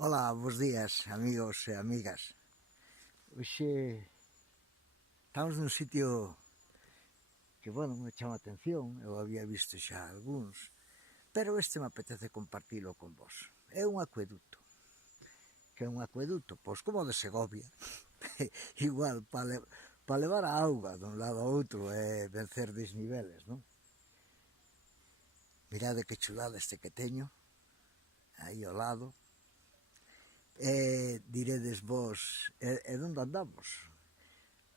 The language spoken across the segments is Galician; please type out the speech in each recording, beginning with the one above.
Ola, bos días, amigos e amigas. Hoxe estamos nun sitio que, me chama a atención, eu había visto xa algúns, pero este me apetece compartilo con vos. É un acueducto. Que é un acueducto? Pois como o de Segovia. Igual, para levar a auga dun lado a outro e vencer desniveles, non? Mirade que chulada este que teño, aí ao lado. E diredes vos, e onde andamos?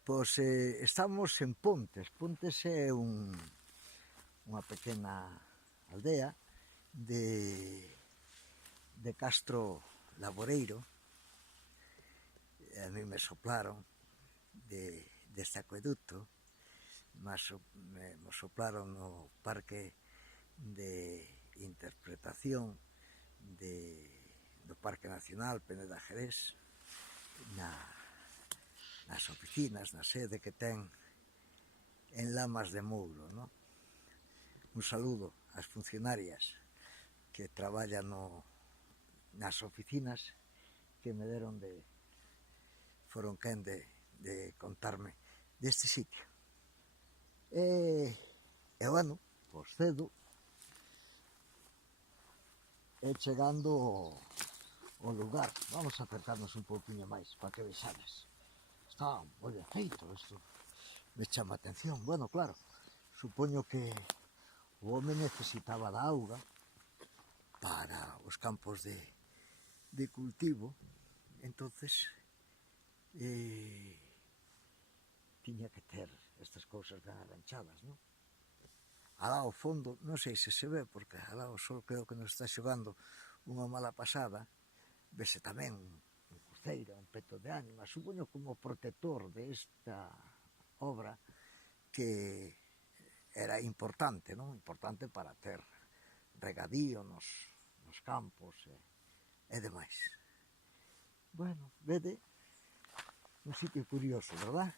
Pois estamos en Pontes. Pontes é unha pequena aldea de Castro Laboreiro. A mí me soplaron deste acueducto, me soplaron no parque de interpretación do Parque Nacional Peneda Gerés, nas oficinas, na sede que ten en Lamas de Mouro, no? Un saludo ás funcionarias que traballan nas oficinas que me deron foron quen de contarme deste sitio. E pois cedo, e chegando ao lugar, vamos a acercarnos un pouquinho máis para que vexades. Está moi ben feito, isto me chama a atención. Bueno, claro, supoño que o home necesitaba da auga para os campos de cultivo, entonces tiña que ter estas cousas ben arranchadas, non? Alá ao fondo, non sei se se ve, porque alá o sol creo que nos está xogando unha mala pasada, vese tamén un cruceiro, un peto de ánima, supoño como protector desta obra que era importante, non? Importante para ter regadío nos campos e demais. Bueno, vede, un sitio curioso, verdad?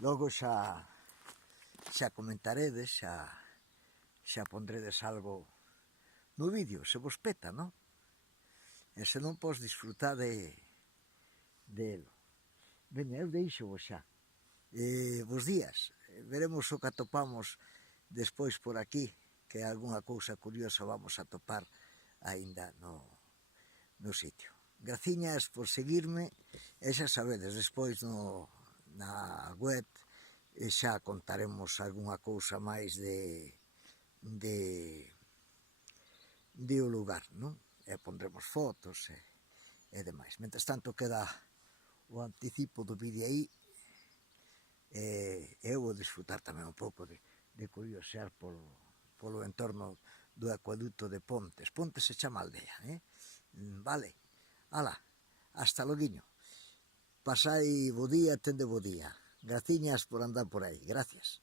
Logo xa comentaredes, xa pondredes algo no vídeo, se vos peta, non? E se non podes disfrutar de elo. Veña, eu deixo vos xa. Bos días, veremos o que atopamos despois por aquí, que algunha cousa curiosa vamos a topar aínda no sitio. Graciñas por seguirme e xa sabedes, despois na web xa contaremos algunha cousa máis de o lugar, non? E pondremos fotos e demais. Mentres tanto queda o anticipo do vídeo aí, eu vou disfrutar tamén un pouco de curiosear polo entorno do acueducto de Pontes. Pontes se chama aldea, vale? Ala, hasta loguiño. Pasai bo día, tende bo día. Graciñas por andar por aí, gracias.